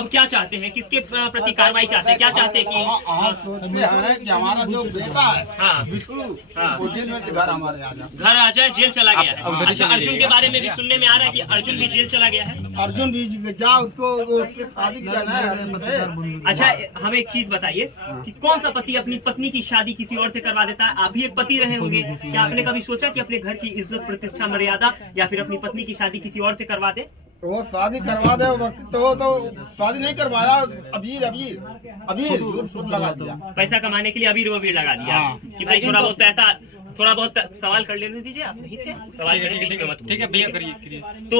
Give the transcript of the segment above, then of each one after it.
अब क्या चाहते हैं, किसके प्रति कार्रवाई चाहते हैं, क्या चाहते हैं कि आप सोचते हैं कि हमारा जो बेटा है हाँ। विष्णु हाँ। वो जेल में से घर हमारे आ जाए, घर आ जाए, जेल चला गया है। अच्छा, अर्जुन के बारे में भी सुनने में आ रहा है कि अर्जुन भी जेल चला गया है। अर्जुन भी जा उसको उससे शादी करना है अर्जुन से। अच्छा, हमें एक चीज बताइए कि कौन सा पति अपनी पत्नी की शादी किसी और से करवा देता है? आप भी एक पति रहे होंगे, क्या आपने कभी सोचा कि अपने घर की इज्जत, प्रतिष्ठा, मर्यादा या फिर अपनी पत्नी की शादी किसी और से करवा दे? वो शादी करवा दे तो शादी नहीं करवाया, अबीर झूठ लगा दिया। पैसा कमाने के लिए अबीर वबीर लगा दिया हाँ। कि भाई थोड़ा बहुत पैसा, थोड़ा बहुत सवाल कर लेने दीजिए, आप नहीं थे सवाल करने के बीच में मत। ठीक है भैया, करिए। तो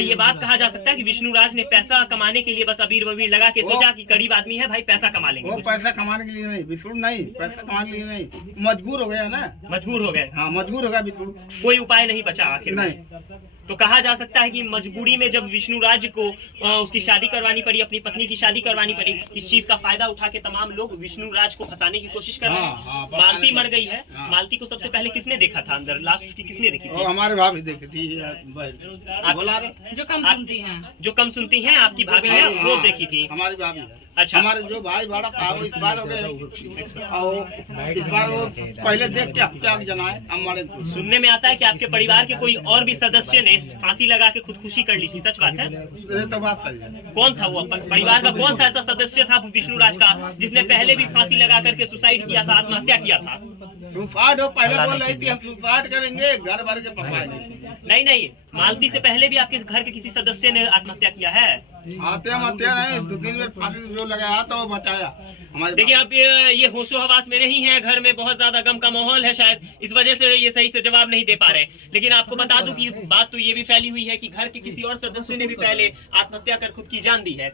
ये बात कहा जा सकता है कि विष्णु राज ने पैसा कमाने के लिए बस अबीर वबीर लगा के सोचा कि गरीब आदमी है भाई, पैसा कमा लेंगे। वो पैसा कमाने के लिए नहीं, विष्णु नहीं पैसा कमाने के लिए नहीं, मजबूर हो गया ना। मजबूर हो गए। हाँ, मजबूर हो गया विष्णु, कोई उपाय नहीं बचा आखिर में। नहीं। तो कहा जा सकता है कि मजबूरी में जब विष्णु राज को उसकी शादी करवानी पड़ी, अपनी पत्नी की शादी करवानी पड़ी, इस चीज का फायदा उठा के तमाम लोग विष्णु राज को फंसाने की कोशिश कर रहे हैं। हाँ, मालती मर गई है। हाँ। मालती को सबसे पहले किसने देखा था अंदर? लास्ट उसकी किसने देखी वो थी? हमारे भाभी देखी थी, बोला रहे जो कम सुनती हैं। जो कम सुनती हैं, आपकी भाभी है, वो देखी थी। हमारी भाभी है। अच्छा। हमारे जो भाई बड़ा था वो इस बार हो गए, और इस बार वो पहले देख के क्या जनाए हमारे। सुनने में आता है कि आपके परिवार के कोई और भी सदस्य ने फांसी लगा के खुदकुशी कर ली थी, सच बात है? ये तो बात सही है। कौन था वो? परिवार का कौन सा ऐसा सदस्य था विष्णु राज का जिसने पहले भी फांसी लगा करके सुसाइड किया था, आत्महत्या किया था? सुसाइड हो पहले बोल रही थी हम सुसाइड करेंगे, घर भर के पकवाएंगे। नहीं, मालती से पहले भी आपके घर के किसी सदस्य ने आत्महत्या किया है? आते नहीं, 2-3 बार फांसी जो लगाया तो वो बचाया हमारे। देखिए, आप ये होशो हवास में नहीं है, घर में बहुत ज्यादा गम का माहौल है, शायद इस वजह से ये सही से जवाब नहीं दे पा रहे। लेकिन आपको बता दूं कि बात तो ये भी फैली हुई है कि घर के किसी और सदस्य ने भी पहले आत्महत्या कर खुद की जान दी है।